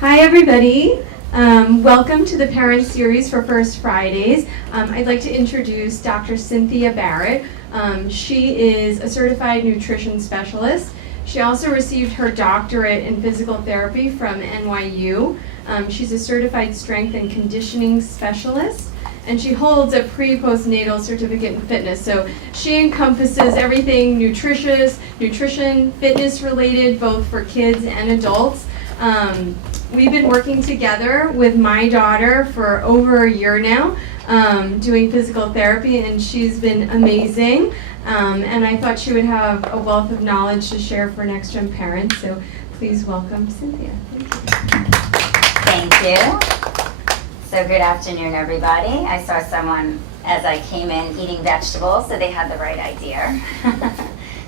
Hi everybody. Welcome to the Parent Series for First Fridays. I'd like to introduce Dr. Cynthia Barrett. She is a certified nutrition specialist. She also received her doctorate in physical therapy from NYU. She's a certified strength and conditioning specialist, and she holds a pre-postnatal certificate in fitness. So she encompasses everything nutrition, fitness related, both for kids and adults. We've been working together with my daughter for over a year now, doing physical therapy, and she's been amazing. And I thought she would have a wealth of knowledge to share for next-gen parents. So please welcome Cynthia. Thank you. So good afternoon, everybody. I saw someone as I came in eating vegetables, so they had the right idea.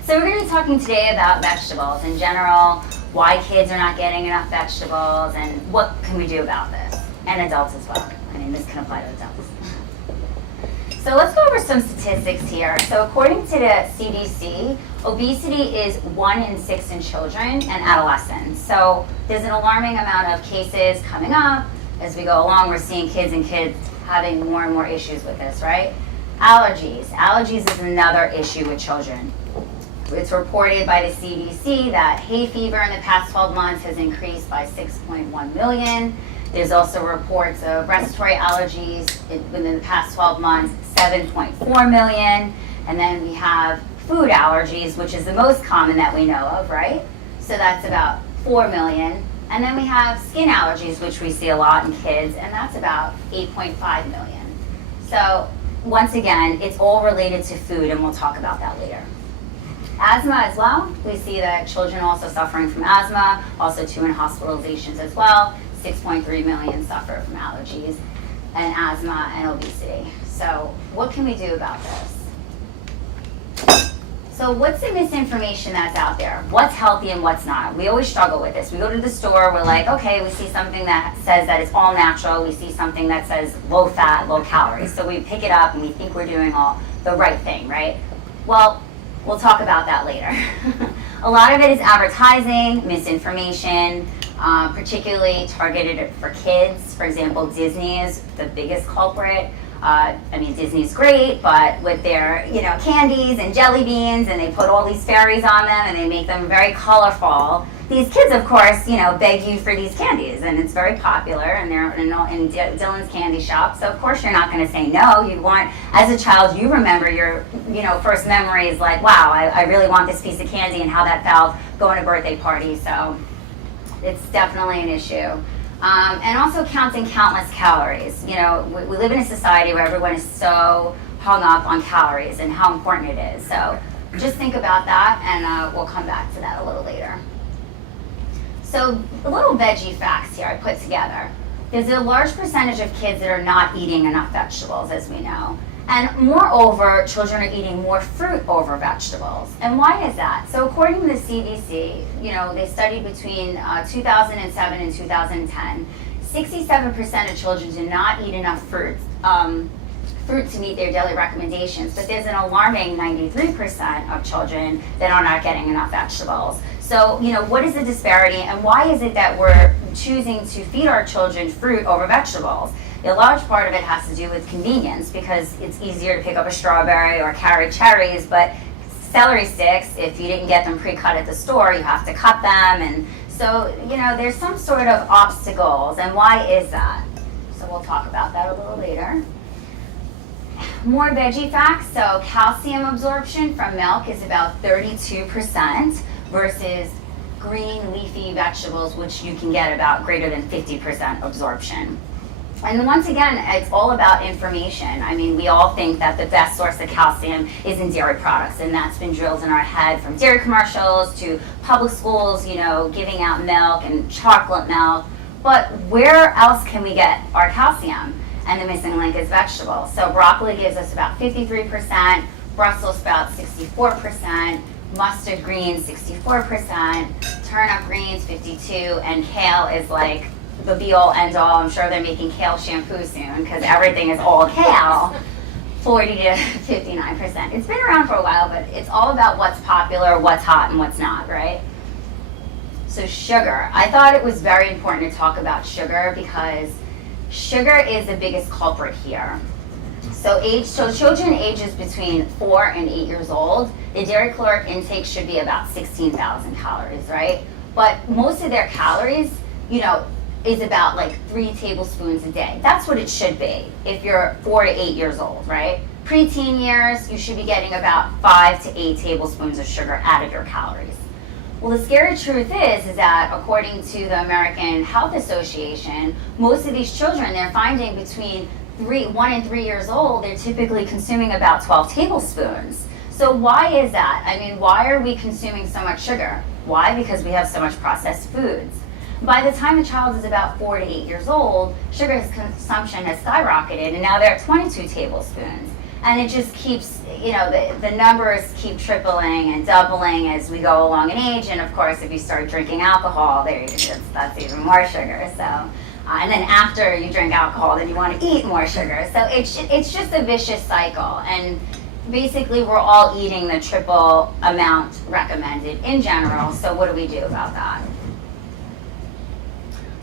So we're going to be talking today about vegetables in general, why kids are not getting enough vegetables, and what can we do about this, and adults as well. I mean, this can apply to adults. So let's go over some statistics here. So according to the CDC, obesity is 1 in 6 in children and adolescents. So there's an alarming amount of cases coming up. As we go along, we're seeing kids having more and more issues with this, right? Allergies. Allergies is another issue with children. It's reported by the CDC that hay fever in the past 12 months has increased by 6.1 million. There's also reports of respiratory allergies within the past 12 months, 7.4 million. And then we have food allergies, which is the most common that we know of, right? So that's about 4 million. And then we have skin allergies, which we see a lot in kids, and that's about 8.5 million. So once again, it's all related to food, and we'll talk about that later. Asthma as well. We see that children also suffering from asthma, also 2 in hospitalizations as well. 6.3 million suffer from allergies and asthma and obesity. So what can we do about this? So what's the misinformation that's out there? What's healthy and what's not? We always struggle with this. We go to the store, we're like, okay, we see something that says that it's all natural. We see something that says low fat, low calories. So we pick it up and we think we're doing all the right thing, right? Well, we'll talk about that later. A lot of it is advertising, misinformation, particularly targeted for kids. For example, Disney is the biggest culprit. I mean, Disney's great, but with their, candies and jelly beans, and they put all these fairies on them, and they make them very colorful. These kids, of course, beg you for these candies, and it's very popular, and they're in Dylan's candy shop. So of course, you're not going to say no. You want, as a child, you remember your, first memories like, wow, I really want this piece of candy, and how that felt going to birthday parties. So it's definitely an issue. And also counting countless calories. We live in a society where everyone is so hung up on calories and how important it is. So just think about that, and we'll come back to that a little later. So a little veggie facts here I put together. There's a large percentage of kids that are not eating enough vegetables, as we know. And moreover, children are eating more fruit over vegetables. And why is that? So according to the CDC, they studied between 2007 and 2010, 67% of children do not eat enough fruit to meet their daily recommendations, but there's an alarming 93% of children that are not getting enough vegetables. So, what is the disparity, and why is it that we're choosing to feed our children fruit over vegetables? A large part of it has to do with convenience, because it's easier to pick up a strawberry or carry cherries, but celery sticks, if you didn't get them pre-cut at the store, you have to cut them, and so, there's some sort of obstacles, and why is that? So we'll talk about that a little later. More veggie facts. So calcium absorption from milk is about 32% versus green leafy vegetables, which you can get about greater than 50% absorption. And once again, it's all about information. I mean, we all think that the best source of calcium is in dairy products, and that's been drilled in our head from dairy commercials to public schools, giving out milk and chocolate milk. But where else can we get our calcium? And the missing link is vegetables. So broccoli gives us about 53%, Brussels sprouts 64%, mustard greens 64%, turnip greens 52%, and kale is like the be-all, end-all. I'm sure they're making kale shampoo soon because everything is all kale. 40 to 59%. It's been around for a while, but it's all about what's popular, what's hot, and what's not, right? So sugar. I thought it was very important to talk about sugar because sugar is the biggest culprit here. So children ages between 4 and 8 years old, the dairy caloric intake should be about 16,000 calories, right? But most of their calories, is about like 3 tablespoons a day. That's what it should be if you're 4 to 8 years old, right? Preteen years, you should be getting about 5 to 8 tablespoons of sugar out of your calories. Well, the scary truth is that according to the American Health Association, most of these children, they're finding between 1 and 3 years old, they're typically consuming about 12 tablespoons. So why is that? I mean, why are we consuming so much sugar? Why? Because we have so much processed foods. By the time the child is about 4 to 8 years old, sugar consumption has skyrocketed, and now they're at 22 tablespoons. And it just keeps, the numbers keep tripling and doubling as we go along in age. And of course, if you start drinking alcohol, that's even more sugar. So, and then after you drink alcohol, then you want to eat more sugar. So it's just a vicious cycle. And basically, we're all eating the triple amount recommended in general. So what do we do about that?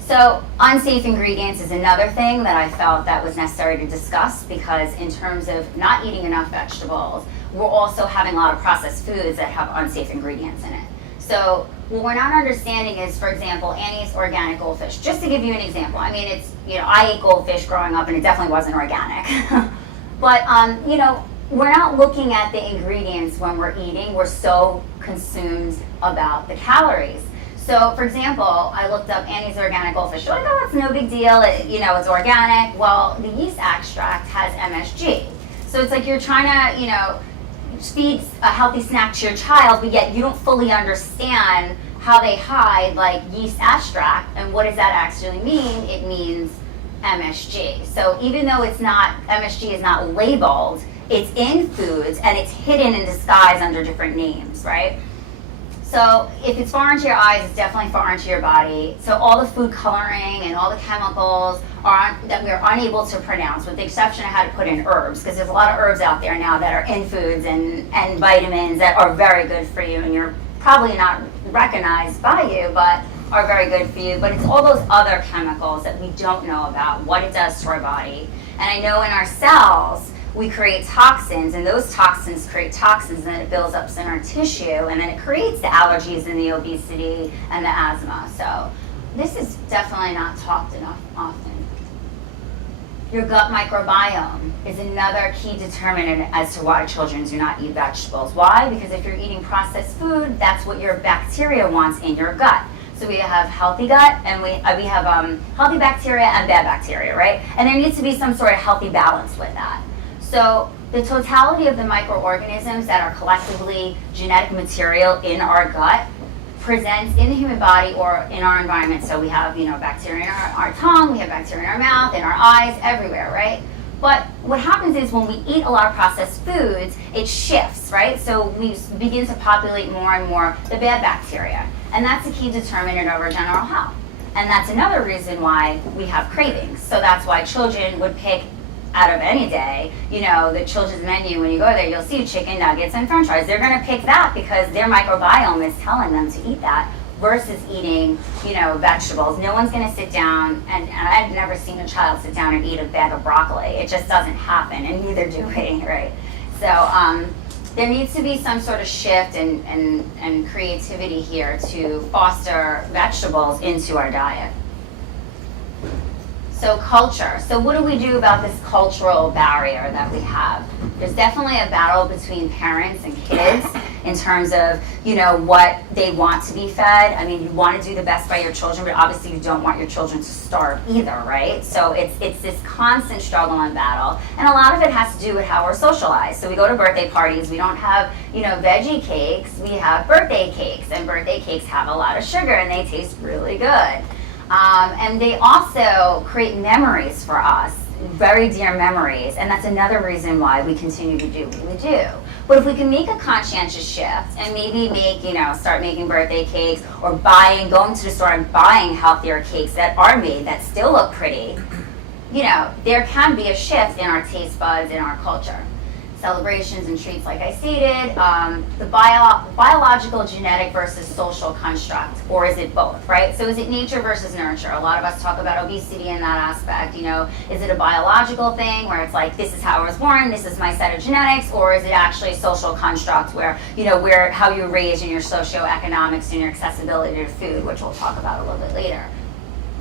So unsafe ingredients is another thing that I felt that was necessary to discuss because in terms of not eating enough vegetables, we're also having a lot of processed foods that have unsafe ingredients in it. So what we're not understanding is, for example, Annie's organic goldfish. Just to give you an example, I mean, I ate goldfish growing up and it definitely wasn't organic. But, we're not looking at the ingredients when we're eating. We're so consumed about the calories. So, for example, I looked up Annie's organic goldfish. You're like, oh, it's no big deal. It's organic. Well, the yeast extract has MSG. So it's like you're trying to, feed a healthy snack to your child, but yet you don't fully understand how they hide like yeast extract. And what does that actually mean? It means MSG. So even though MSG is not labeled, it's in foods and it's hidden in disguise under different names, right? So if it's foreign to your eyes, it's definitely foreign to your body. So all the food coloring and all the chemicals that we're unable to pronounce, with the exception I had to put in herbs, because there's a lot of herbs out there now that are in foods and vitamins that are very good for you, and you're probably not recognized by you, but are very good for you. But it's all those other chemicals that we don't know about, what it does to our body. And I know in our cells, we create toxins, and those toxins create toxins, and then it builds up in our tissue, and then it creates the allergies and the obesity and the asthma. So this is definitely not talked enough often. Your gut microbiome is another key determinant as to why children do not eat vegetables. Why? Because if you're eating processed food, that's what your bacteria wants in your gut. So we have healthy gut, and we have healthy bacteria and bad bacteria, right? And there needs to be some sort of healthy balance with that. So the totality of the microorganisms that are collectively genetic material in our gut presents in the human body or in our environment. So we have, bacteria in our tongue, we have bacteria in our mouth, in our eyes, everywhere, right? But what happens is when we eat a lot of processed foods, it shifts, right? So we begin to populate more and more the bad bacteria. And that's a key determinant of our general health. And that's another reason why we have cravings. So that's why children would pick, out of any day, the children's menu, when you go there, you'll see chicken nuggets and french fries. They're going to pick that because their microbiome is telling them to eat that versus eating, vegetables. No one's going to sit down, and I've never seen a child sit down and eat a bag of broccoli. It just doesn't happen, and neither do we, right? So there needs to be some sort of shift and creativity here to foster vegetables into our diet. So culture. So what do we do about this cultural barrier that we have? There's definitely a battle between parents and kids in terms of, what they want to be fed. I mean, you want to do the best by your children, but obviously you don't want your children to starve either, right? So it's this constant struggle and battle. And a lot of it has to do with how we're socialized. So we go to birthday parties. We don't have, veggie cakes. We have birthday cakes. And birthday cakes have a lot of sugar, and they taste really good. And they also create memories for us, very dear memories, and that's another reason why we continue to do what we do. But if we can make a conscientious shift and maybe start making birthday cakes or going to the store and buying healthier cakes that are made that still look pretty, there can be a shift in our taste buds, in our culture. celebrations and treats, like I stated, the biological, genetic versus social construct, or is it both, right? So is it nature versus nurture? A lot of us talk about obesity in that aspect, you know, is it a biological thing where it's like, this is how I was born, this is my set of genetics, or is it actually a social construct where, you know, how you're raised and your socioeconomics and your accessibility to food, which we'll talk about a little bit later.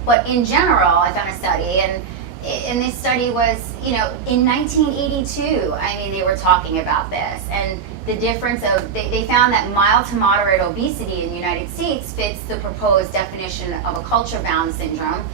But in general, I found a study, and this study was, you know, in 1982, I mean, they were talking about this, and the difference of, they found that mild to moderate obesity in the United States fits the proposed definition of a culture-bound syndrome,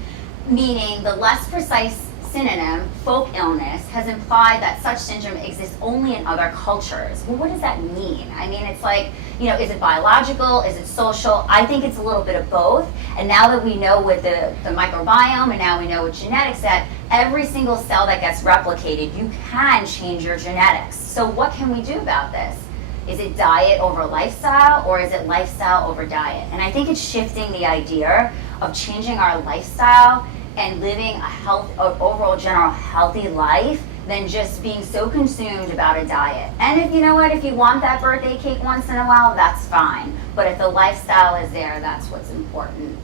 meaning the less precise synonym, folk illness, has implied that such syndrome exists only in other cultures. Well, what does that mean? I mean, it's like, you know, is it biological? Is it social? I think it's a little bit of both. And now that we know with the microbiome, and now we know with genetics, that every single cell that gets replicated, you can change your genetics. So what can we do about this? Is it diet over lifestyle, or is it lifestyle over diet? And I think it's shifting the idea of changing our lifestyle and living overall general healthy life than just being so consumed about a diet. And if you know what, if you want that birthday cake once in a while, that's fine. But if the lifestyle is there, that's what's important.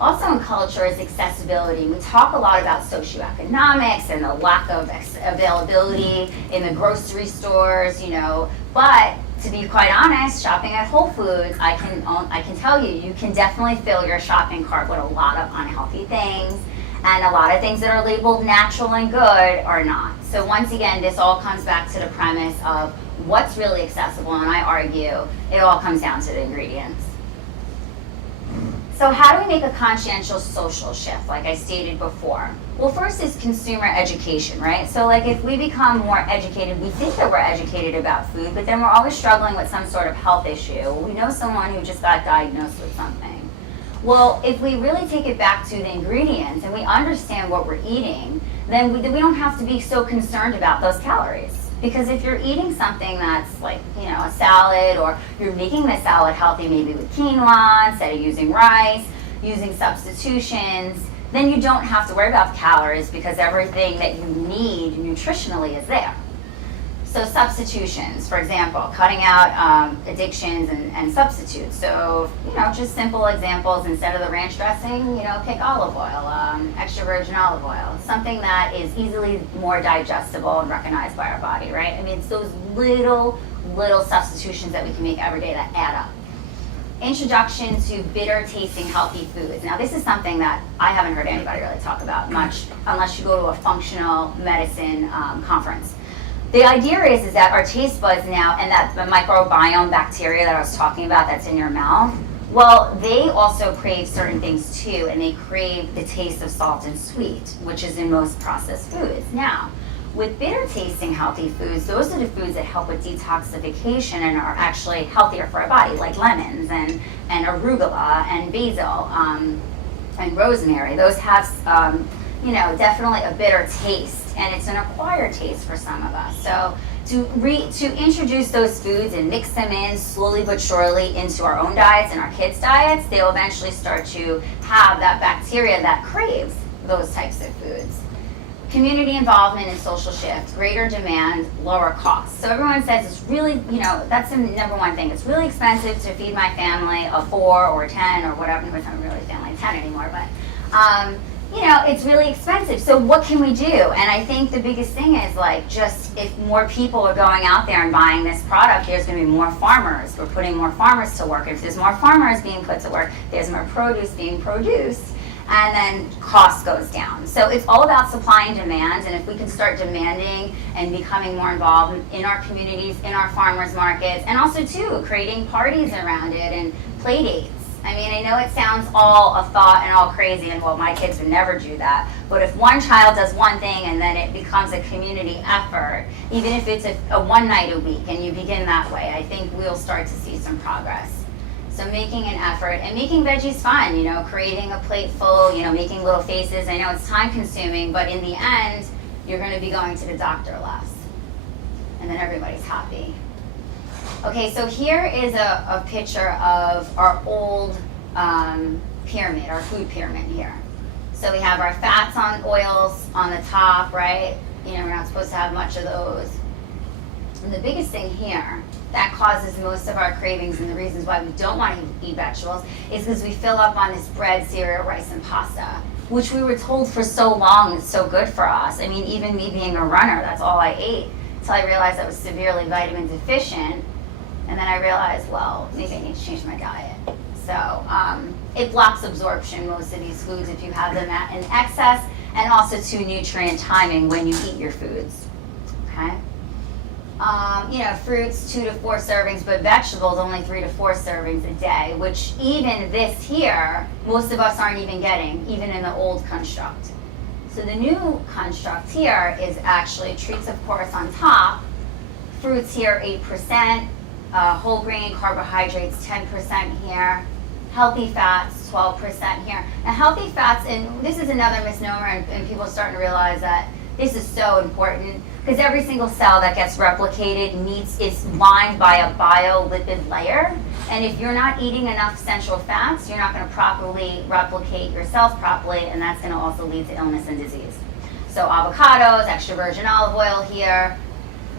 Also in culture is accessibility. We talk a lot about socioeconomics and the lack of availability in the grocery stores, you know, but to be quite honest, shopping at Whole Foods, I can tell you, you can definitely fill your shopping cart with a lot of unhealthy things, and a lot of things that are labeled natural and good are not. So once again, this all comes back to the premise of what's really accessible, and I argue it all comes down to the ingredients. So how do we make a conscientious social shift, like I stated before? Well, first is consumer education, right? So like if we become more educated, we think that we're educated about food, but then we're always struggling with some sort of health issue. We know someone who just got diagnosed with something. Well, if we really take it back to the ingredients and we understand what we're eating, then we don't have to be so concerned about those calories. Because if you're eating something that's like, you know, a salad, or you're making the salad healthy maybe with quinoa instead of using rice, using substitutions, then you don't have to worry about calories because everything that you need nutritionally is there. So substitutions, for example, cutting out addictions and substitutes. So, you know, just simple examples, instead of the ranch dressing, you know, pick olive oil, extra virgin olive oil, something that is easily more digestible and recognized by our body, right? I mean, it's those little substitutions that we can make every day that add up. Introduction to bitter tasting healthy foods. Now this is something that I haven't heard anybody really talk about much unless you go to a functional medicine conference. The idea is that our taste buds now, and that the microbiome bacteria that I was talking about that's in your mouth, well, they also crave certain things too, and they crave the taste of salt and sweet, which is in most processed foods. Now, with bitter tasting healthy foods, those are the foods that help with detoxification and are actually healthier for our body, like lemons and arugula and basil and rosemary. Those have, you know, definitely a bitter taste, and it's an acquired taste for some of us. So to introduce those foods and mix them in slowly but surely into our own diets and our kids' diets, they'll eventually start to have that bacteria that craves those types of foods. Community involvement and social shift, greater demand, lower costs. So everyone says it's really, you know, that's the number one thing. It's really expensive to feed my family of 4 or 10 or whatever. It's not really family 10 anymore, but you know, it's really expensive. So what can we do? And I think the biggest thing is like, just if more people are going out there and buying this product, there's going to be more farmers. We're putting more farmers to work. If there's more farmers being put to work, there's more produce being produced, and then cost goes down. So it's all about supply and demand, and if we can start demanding and becoming more involved in our communities, in our farmers markets, and also too creating parties around it and play dates. I mean, I know it sounds all a thought and all crazy, and well, my kids would never do that, but if one child does one thing and then it becomes a community effort, even if it's a one night a week and you begin that way, I think we'll start to see some progress. So making an effort and making veggies fun, you know, creating a plate full, you know, making little faces. I know it's time consuming, but in the end, you're going to be going to the doctor less. And then everybody's happy. Okay, so here is a picture of our old pyramid, our food pyramid here. So we have our fats on oils on the top, right? we're not supposed to have much of those. And the biggest thing here that causes most of our cravings and the reasons why we don't want to eat vegetables is because we fill up on this bread, cereal, rice, and pasta, which we were told for so long is so good for us. I mean, even me being a runner, that's all I ate until I realized I was severely vitamin deficient. And then I realized, well, maybe I need to change my diet. So it blocks absorption, most of these foods, if you have them in excess, and also to nutrient timing when you eat your foods, okay? Fruits 2 to 4 servings, but vegetables only 3 to 4 servings a day, which even this here, most of us aren't even getting, even in the old construct. So the new construct here is actually treats, of course, on top. Fruits here, 8%, whole grain carbohydrates, 10% here, healthy fats, 12% here. Now, healthy fats, and this is another misnomer, and people are starting to realize that this is so important, because every single cell that gets replicated is lined by a biolipid layer. And if you're not eating enough essential fats, you're not going to properly replicate your cells properly, and that's going to also lead to illness and disease. So avocados, extra virgin olive oil here,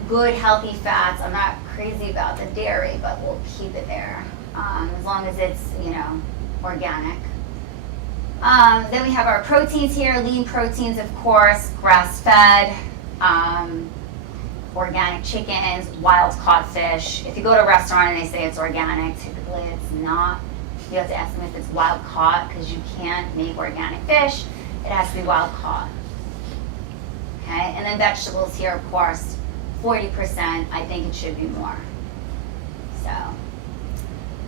good healthy fats. I'm not crazy about the dairy, but we'll keep it there as long as it's, organic. Then we have our proteins here, lean proteins, of course, grass-fed, organic chickens, wild-caught fish. If you go to a restaurant and they say it's organic, typically it's not. You have to ask them if it's wild-caught, because you can't make organic fish. It has to be wild-caught. Okay, and then vegetables here, of course, 40%. I think it should be more.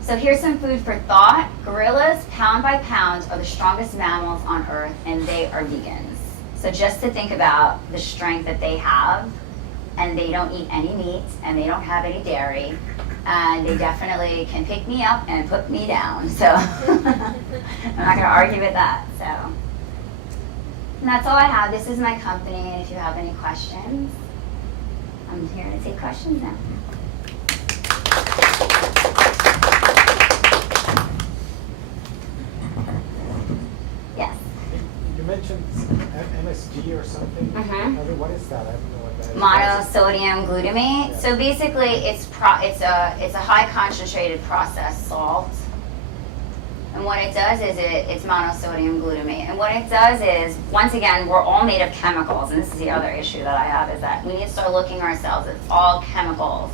So here's some food for thought. Gorillas, pound by pound, are the strongest mammals on Earth, and they are vegans. So just to think about the strength that they have, and they don't eat any meat, and they don't have any dairy, and they definitely can pick me up and put me down. So I'm not going to argue with that. So, and that's all I have. This is my company, and if you have any questions, I'm here to take questions now. Yes. You mentioned MSG or something. What is that? I don't know what that is. Monosodium Glutamate. Yeah. So basically, it's a high concentrated processed salt, and what it does is it's monosodium glutamate. And what it does is, once again, we're all made of chemicals, and this is the other issue that I have, is that we need to start looking ourselves. It's all chemicals,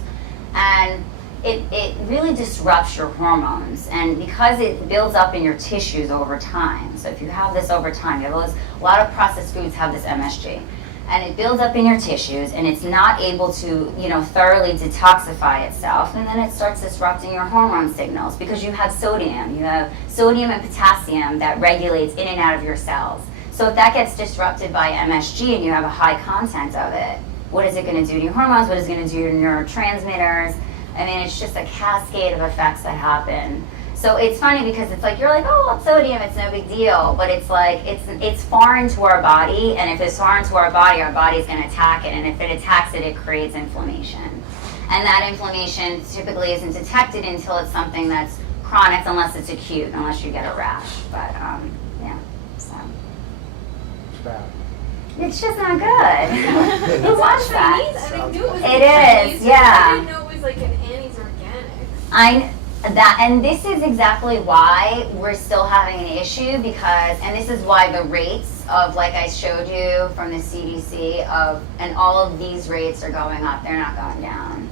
and it really disrupts your hormones, and because it builds up in your tissues over time. So if you have this over time, you have a lot of processed foods have this MSG, and it builds up in your tissues, and it's not able to, thoroughly detoxify itself, and then it starts disrupting your hormone signals, because you have sodium. You have sodium and potassium that regulates in and out of your cells. So if that gets disrupted by MSG and you have a high content of it, what is it going to do to your hormones? What is it going to do to your neurotransmitters? I mean, it's just a cascade of effects that happen. So it's funny because it's like, you're like, oh, well, it's sodium, it's no big deal. But it's like, it's foreign to our body, and if it's foreign to our body's going to attack it. And if it attacks it, it creates inflammation. And that inflammation typically isn't detected until it's something that's chronic, unless it's acute, unless you get a rash. But, yeah, so. It's bad. It's just not good. Who watched that? And I knew it was It is, yeah. I didn't know it was like an Annie's Organics. And this is exactly why we're still having an issue, because, and this is why the rates of, like I showed you from the CDC, and all of these rates are going up, they're not going down.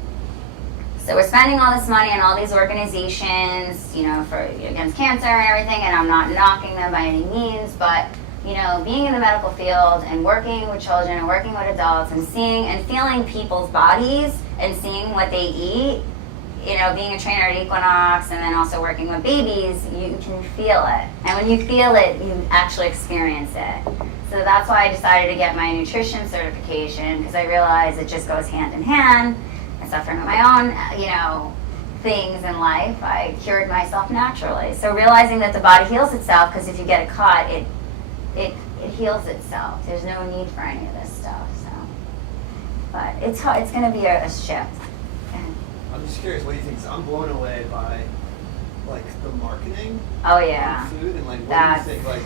So we're spending all this money on all these organizations, for against cancer and everything, and I'm not knocking them by any means, but being in the medical field and working with children and working with adults and seeing and feeling people's bodies and seeing what they eat, being a trainer at Equinox and then also working with babies, you can feel it. And when you feel it, you actually experience it. So that's why I decided to get my nutrition certification, because I realized it just goes hand in hand. I suffer from my own, things in life. I cured myself naturally. So realizing that the body heals itself, because if you get it caught, it heals itself. There's no need for any of this stuff. So, but it's going to be a shift. I'm just curious, what do you think? 'Cause I'm blown away by the marketing. Oh yeah. Of food, and what do you think?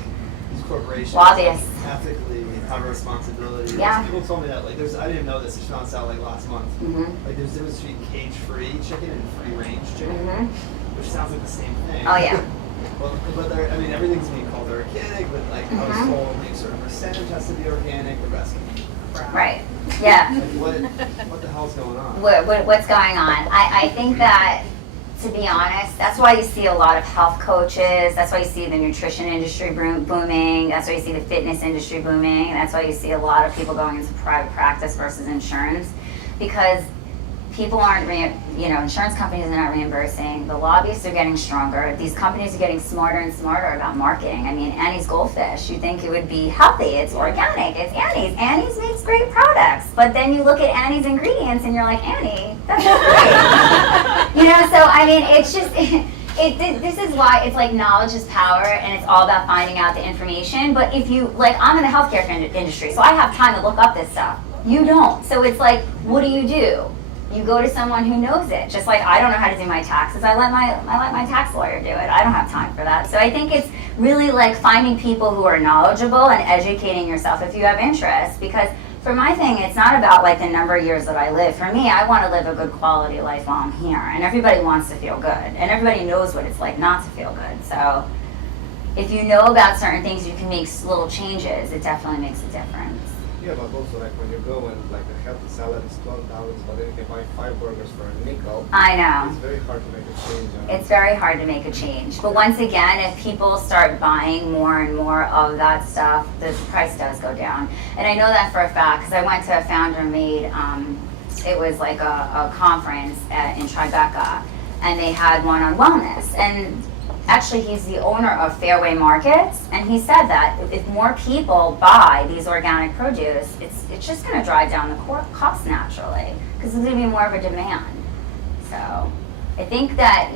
these corporations Lobbyists. ethically have a responsibility. Yeah. People told me that, like, I didn't even know this, I just found this out like last month. Like, there's a difference between cage-free chicken and free-range chicken, which sounds like the same thing. Oh yeah. But I mean, everything's being called organic, but like I was told only a certain percentage has to be organic, the rest can be crap. Right. Yeah. Like, what the hell's going on? What's going on? I think that, to be honest, that's why you see a lot of health coaches. That's why you see the nutrition industry booming. That's why you see the fitness industry booming. That's why you see a lot of people going into private practice versus insurance, because people aren't, insurance companies are not reimbursing. The lobbyists are getting stronger. These companies are getting smarter and smarter about marketing. I mean, Annie's Goldfish, you think it would be healthy. It's organic. It's Annie's. Annie's makes great products. But then you look at Annie's ingredients and you're like, Annie, that's not great. So I mean, it's just, this is why it's like knowledge is power, and it's all about finding out the information. But if you, like, I'm in the healthcare industry, so I have time to look up this stuff. You don't. So it's like, what do? You go to someone who knows it. Just like I don't know how to do my taxes, I let my tax lawyer do it. I don't have time for that. So I think it's really like finding people who are knowledgeable and educating yourself if you have interest. Because for my thing, it's not about like the number of years that I live. For me, I want to live a good quality life while I'm here. And everybody wants to feel good. And everybody knows what it's like not to feel good. So if you know about certain things, you can make little changes. It definitely makes a difference. Yeah, but also like when you go and like a healthy salad is $12, but then you can buy 5 burgers for a nickel. I know. It's very hard to make a change. It's very hard to make a change. But once again, if people start buying more and more of that stuff, the price does go down. And I know that for a fact because I went to a Founder Made, it was like a conference in Tribeca, and they had one on wellness. And actually, he's the owner of Fairway Markets, and he said that if more people buy these organic produce, it's just going to drive down the cost naturally, because there's going to be more of a demand. So I think that,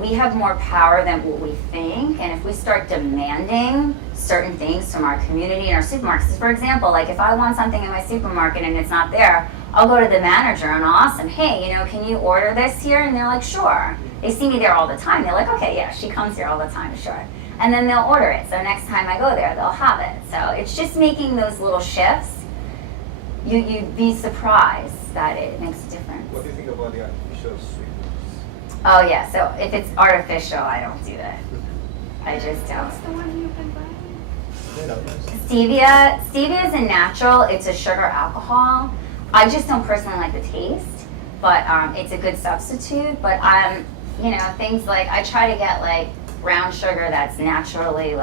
we have more power than what we think, and if we start demanding certain things from our community and our supermarkets, for example, like if I want something in my supermarket and it's not there, I'll go to the manager and I'll ask them, hey, can you order this here? And they're like, sure. They see me there all the time. They're like, okay, yeah, she comes here all the time, sure. And then they'll order it. So next time I go there, they'll have it. So it's just making those little shifts. You'd be surprised that it makes a difference. What do you think about the artificial sweeteners? Oh yeah, so if it's artificial, I don't do it. I just don't. What's the one you've been buying? Stevia is a natural. It's a sugar alcohol. I just don't personally like the taste, but it's a good substitute. But things like I try to get like brown sugar that's naturally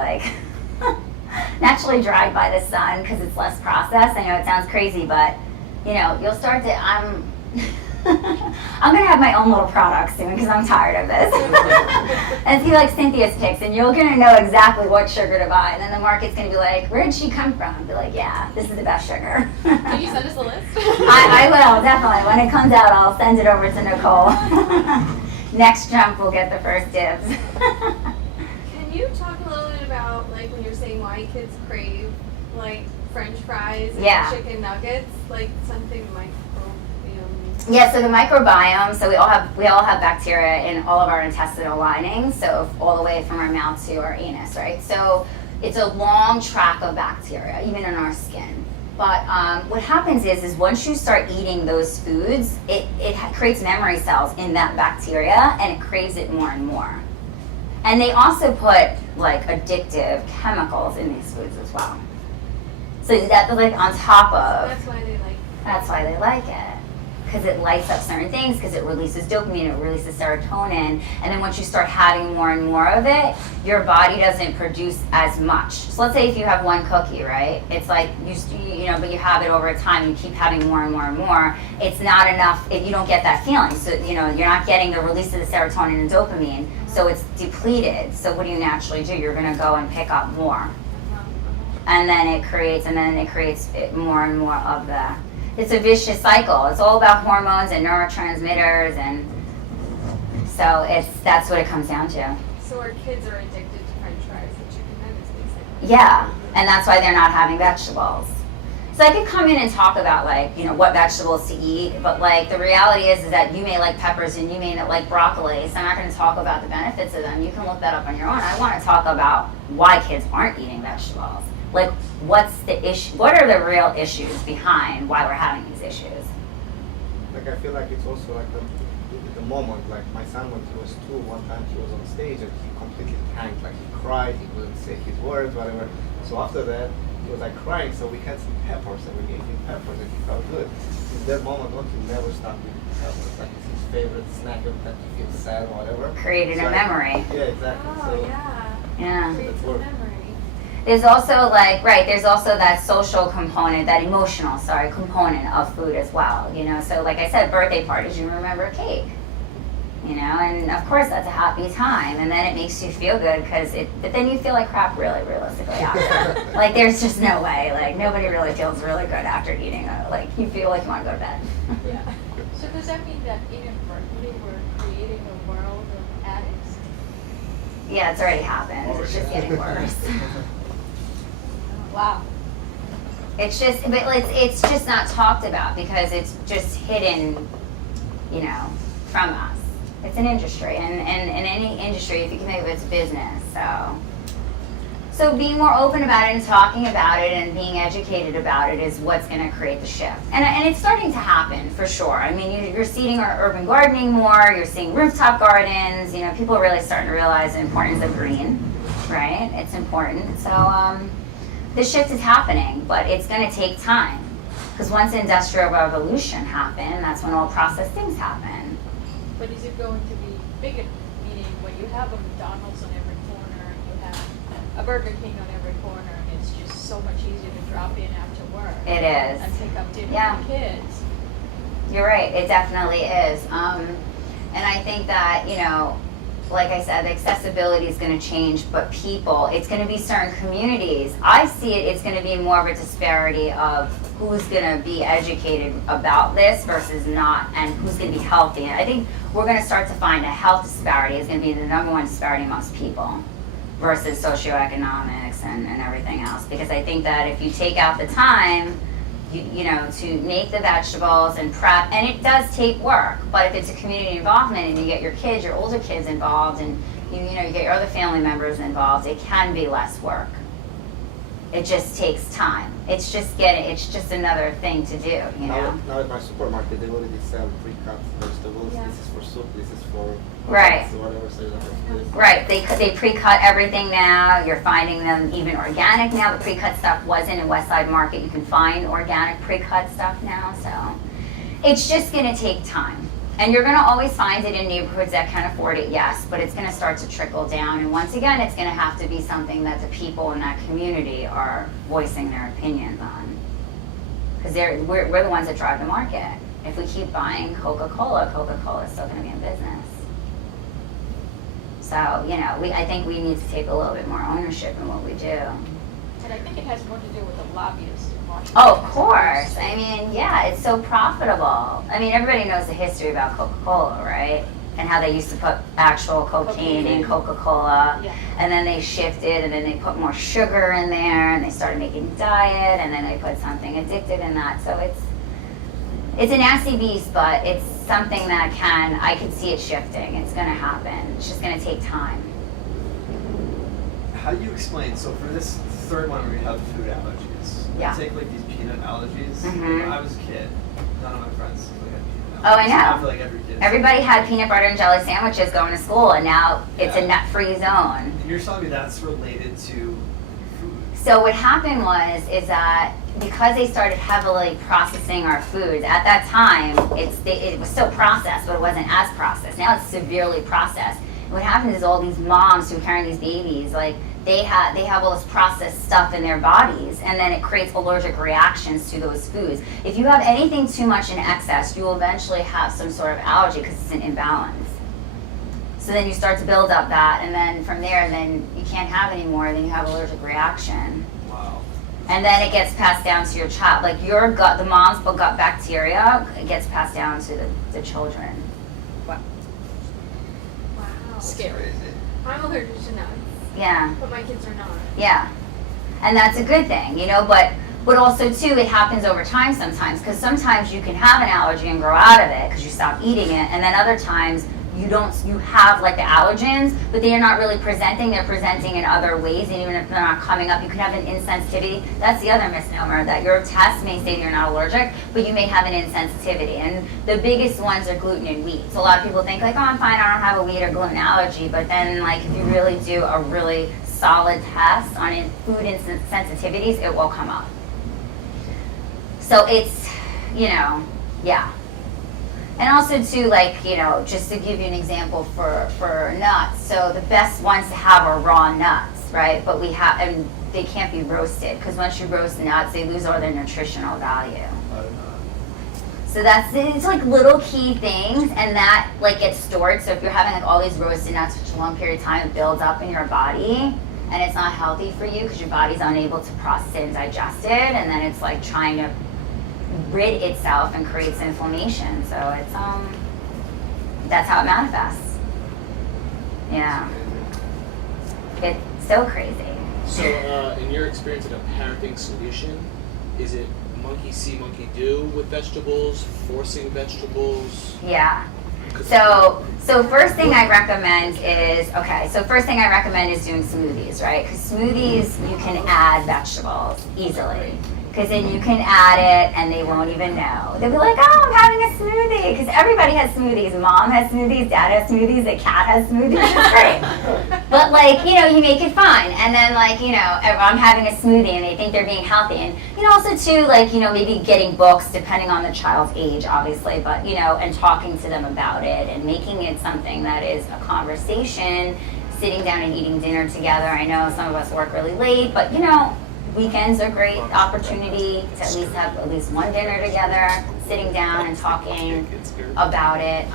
naturally dried by the sun because it's less processed. I know it sounds crazy, but you'll start to. I'm gonna have my own little product soon because I'm tired of this. And see like Cynthia's picks, and you're gonna know exactly what sugar to buy. And then the market's gonna be like, where did she come from? Be like, yeah, this is the best sugar. Can you send us a list? I will, definitely. When it comes out, I'll send it over to Nicole. Next jump will get the first dibs. Can you talk a little bit about like when you're saying why kids crave like French fries and chicken nuggets, like something microbiome? Yeah, so the microbiome, so we all have bacteria in all of our intestinal linings, so all the way from our mouth to our anus, right? So it's a long track of bacteria, even in our skin. But what happens is once you start eating those foods, it creates memory cells in that bacteria, and it craves it more and more. And they also put like addictive chemicals in these foods as well. So that's like on top of. That's why they like. That's why they like it. Because it lights up certain things, because it releases dopamine, it releases serotonin, and then once you start having more and more of it, your body doesn't produce as much. So let's say if you have one cookie, right? It's like but you have it over time, you keep having more and more and more. It's not enough. You don't get that feeling. So you're not getting the release of the serotonin and dopamine. So it's depleted. So what do you naturally do? You're going to go and pick up more, and then it creates more and more of the. It's a vicious cycle. It's all about hormones and neurotransmitters, and so that's what it comes down to. So our kids are addicted to French fries and chicken nuggets, basically. Yeah, and that's why they're not having vegetables. So I could come in and talk about like, you know, what vegetables to eat, but like the reality is that you may like peppers and you may not like broccoli, so I'm not going to talk about the benefits of them. You can look that up on your own. I want to talk about why kids aren't eating vegetables. Like, what's the issue? What are the real issues behind why we're having these issues? Like I feel like it's also like the moment. Like my son when he was 2, one time he was on stage and he completely tanked. Like he cried, he couldn't say his words, whatever. So after that, he was like crying. So we had some peppers and we gave him peppers and he felt good. Since that moment on, he never stopped eating peppers. Like it's his favorite snack every time he feels sad or whatever. Created a memory. Yeah, exactly. Oh, So Yeah. Creates a memory. There's also like, right, there's also that social component, that emotional, component of food as well, you know. So like I said, birthday parties, you remember a cake, you know, and of course that's a happy time, and then it makes you feel good but then you feel like crap really realistically after. Like there's just no way, like nobody really feels really good after eating, like you feel like you want to go to bed. Yeah. So does that mean that inadvertently we're creating a world of addicts? Yeah, it's already happened, it's just getting worse. Wow. It's just, but it's just not talked about because it's just hidden, you know, from us. It's an industry, and in any industry, if you can make it, it's business. So being more open about it and talking about it and being educated about it is what's going to create the shift. And it's starting to happen for sure. I mean, you're seeing urban gardening more. You're seeing rooftop gardens. You know, people are really starting to realize the importance of green, right? It's important. So. The shift is happening, but it's going to take time. Because once the Industrial Revolution happened, that's when all processed things happen. But is it going to be bigger? Meaning when you have a McDonald's on every corner and you have a Burger King on every corner, and it's just so much easier to drop in after work. It is. And pick up dinner Yeah. for the kids. You're right, it definitely is. And I think that, you know, like I said, the accessibility is going to change, but people, it's going to be certain communities. I see it's going to be more of a disparity of who's going to be educated about this versus not, and who's going to be healthy. And I think we're going to start to find a health disparity is going to be the #1 disparity amongst people versus socioeconomics and everything else. Because I think that if you take out the time, you know, to make the vegetables and prep, and it does take work, but if it's a community involvement and you get your kids, your older kids involved, and you know, you get your other family members involved, it can be less work. It just takes time. It's just another thing to do, you know? Now at my supermarket, they already sell pre-cut vegetables. Yeah. This is for soup, this is for Right. so whatever, so you don't have to do this. Right, they pre-cut everything now. You're finding them even organic now. The pre-cut stuff wasn't in Westside Market. You can find organic pre-cut stuff now, so it's just gonna take time. And you're gonna always find it in neighborhoods that can afford it, yes, but it's gonna start to trickle down. And once again, it's gonna have to be something that the people in that community are voicing their opinions on. Because we're the ones that drive the market. If we keep buying Coca-Cola, Coca-Cola is still gonna be in business. So, you know, I think we need to take a little bit more ownership in what we do. And I think it has more to do with the lobbyists in Washington. Oh, of course. I mean, yeah, it's so profitable. I mean, everybody knows the history about Coca-Cola, right? And how they used to put actual cocaine in Coca-Cola. Yeah. And then they shifted, and then they put more sugar in there, and they started making diet, and then they put something addictive in that. So it's a nasty beast, but it's something that I can see it shifting. It's going to happen. It's just going to take time. How do you explain, so for this third one where you have food allergies, Yeah. take like these peanut allergies. Mhm. When I was a kid, none of my friends like, had peanut allergies. Oh, I know. I feel like every kid. Everybody had peanut butter and jelly sandwiches going to school, and now it's a Yeah. nut-free zone. And you're telling me that's related to food. So what happened is that because they started heavily processing our foods, at that time, it was still processed, but it wasn't as processed. Now it's severely processed. And what happens is all these moms who are carrying these babies, like, they have all this processed stuff in their bodies, and then it creates allergic reactions to those foods. If you have anything too much in excess, you will eventually have some sort of allergy because it's an imbalance. So then you start to build up that, and then from there, then you can't have any more, then you have allergic reaction. Wow. And then it gets passed down to your child. Like your gut, the mom's gut bacteria, it gets passed down to the children. Wow. That's Scary. crazy. I'm allergic to nuts, Yeah. but my kids are not. Yeah, and that's a good thing, you know, but But also too, it happens over time sometimes, because sometimes you can have an allergy and grow out of it because you stop eating it, and then other times you have like the allergens, but they are not really presenting. They're presenting in other ways, and even if they're not coming up, you can have an insensitivity. That's the other misnomer, that your test may say you're not allergic, but you may have an insensitivity. And the biggest ones are gluten and wheat. So a lot of people think like, oh, I'm fine, I don't have a wheat or gluten allergy, but then like if you really do a really solid test on food insensitivities, it will come up. So it's, yeah. And also too, like, just to give you an example for nuts, so the best ones to have are raw nuts, right? But and they can't be roasted, because once you roast the nuts, they lose all their nutritional value. So it's like little key things, and that like gets stored. So if you're having like all these roasted nuts for a long period of time, it builds up in your body, and it's not healthy for you because your body's unable to process it and digest it, and then it's like trying to rid itself and creates inflammation. So it's that's how it manifests. Yeah, it's so crazy. So in your experience in a parenting solution, is it monkey see, monkey do with vegetables, forcing vegetables? Yeah. So first thing I recommend is doing smoothies, right? Because smoothies, you can add vegetables easily. Because then you can add it and they won't even know. They'll be like, oh, I'm having a smoothie. Because everybody has smoothies. Mom has smoothies, dad has smoothies, the cat has smoothies. It's great. But like, you make it fun. And then like, I'm having a smoothie and they think they're being healthy. And, also too, like, maybe getting books depending on the child's age, obviously. But, and talking to them about it and making it something that is a conversation, sitting down and eating dinner together. I know some of us work really late, but, weekends are a great opportunity to at least have at least one dinner together, sitting down and talking about it.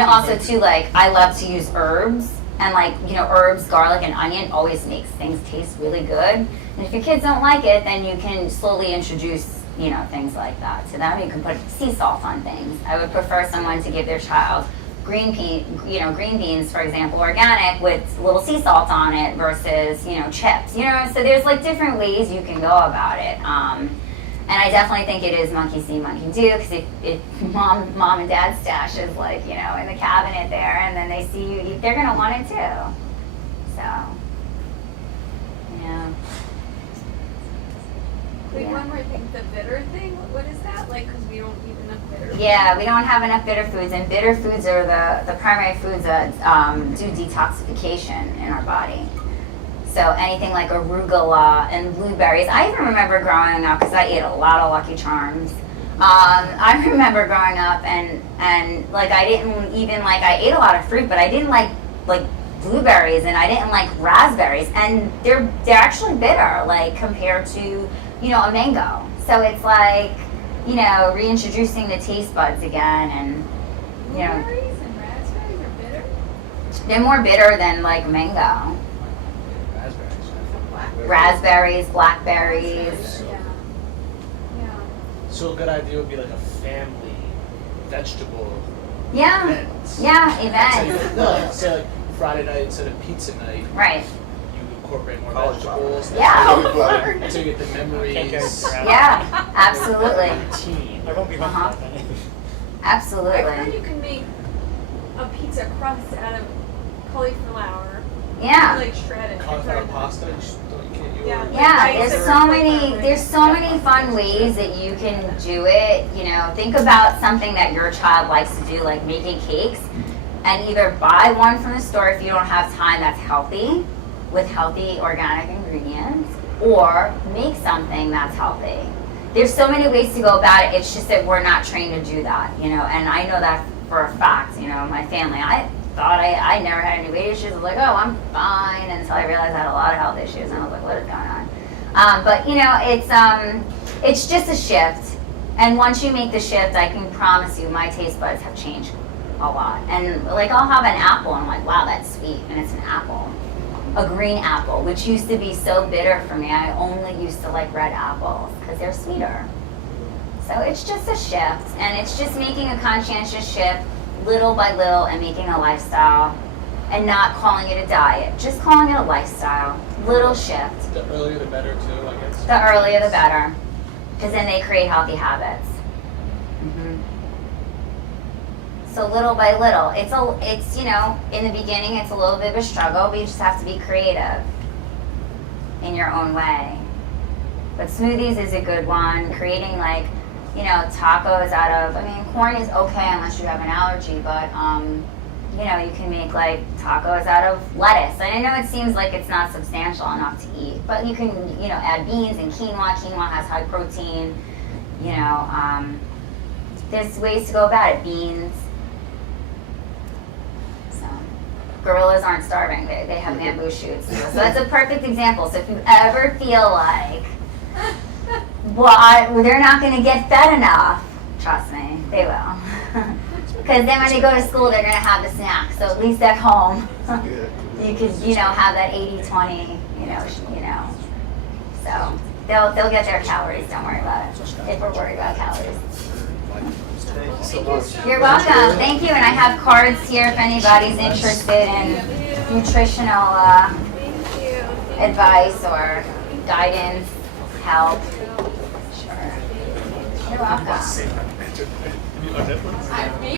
Also too, like, I love to use herbs, and like, herbs, garlic, and onion always makes things taste really good. And if your kids don't like it, then you can slowly introduce, things like that to them. You can put sea salt on things. I would prefer someone to give their child green beans, for example, organic with a little sea salt on it versus, chips. So there's like different ways you can go about it. And I definitely think it is monkey see, monkey do, because if mom and dad's stash is like, in the cabinet there, and then they see you eat, they're gonna want it too. So, yeah. Wait, one more thing, the bitter thing, what is that? Like, because we don't eat enough bitter. Yeah, we don't have enough bitter foods, and bitter foods are the primary foods that do detoxification in our body. So anything like arugula and blueberries. I even remember growing up, because I ate a lot of Lucky Charms. I remember growing up and like I didn't even like, I ate a lot of fruit, but I didn't like blueberries, and I didn't like raspberries, and they're actually bitter, like compared to a mango. So it's like, reintroducing the taste buds again, and Blueberries and raspberries are bitter? they're more bitter than like mango. Raspberries, blackberries. Yeah. So a good idea would be like a family vegetable Yeah. event. Yeah, So event. like, say like Friday night instead of pizza night, Right. you incorporate more Cauliflower. vegetables. Yeah. So you get the memories. Yeah, absolutely. I won't be home Uh-huh. for that then. I've Absolutely. heard you can make a pizza crust out of cauliflower. Yeah. Like shredded. Cauliflower pasta. You can't use. Yeah. Yeah, there's so many fun ways that you can do it. Think about something that your child likes to do, like making cakes, and either buy one from the store if you don't have time that's healthy, with healthy organic ingredients, or make something that's healthy. There's so many ways to go about it. It's just that we're not trained to do that, and I know that for a fact. My family, I thought I never had any weight issues. I was like, oh, I'm fine, until I realized I had a lot of health issues, and I was like, what is going on? But it's just a shift, and once you make the shift, I can promise you, my taste buds have changed a lot. And like, I'll have an apple, and I'm like, wow, that's sweet, and it's an apple, a green apple, which used to be so bitter for me. I only used to like red apples because they're sweeter. So it's just a shift, and it's just making a conscientious shift, little by little, and making a lifestyle. and not calling it a diet, just calling it a lifestyle. Little shift. The earlier the better too, I guess. The earlier the better, because then they create healthy habits. So little by little, it's you know, in the beginning it's a little bit of a struggle, but you just have to be creative in your own way. But smoothies is a good one. Creating like, you know, tacos out of, I mean, corn is okay unless you have an allergy, but you know, you can make like tacos out of lettuce. And I know it seems like it's not substantial enough to eat, but you can, you know, add beans and quinoa. Quinoa has high protein. You know, there's ways to go about it. Beans. So, gorillas aren't starving. They have bamboo shoots. So that's a perfect example. So if you ever feel like, well, they're not going to get fed enough, trust me, they will. Because then when they go to school, they're going to have the snacks. So at least at home, you could, you know, have that 80-20, you know. So they'll get their calories. Don't worry about it. If we're worried about calories. Thank you so much. You're welcome. Thank you. And I have cards here if anybody's interested in nutritional advice or guidance, help. Sure. You're welcome. Me?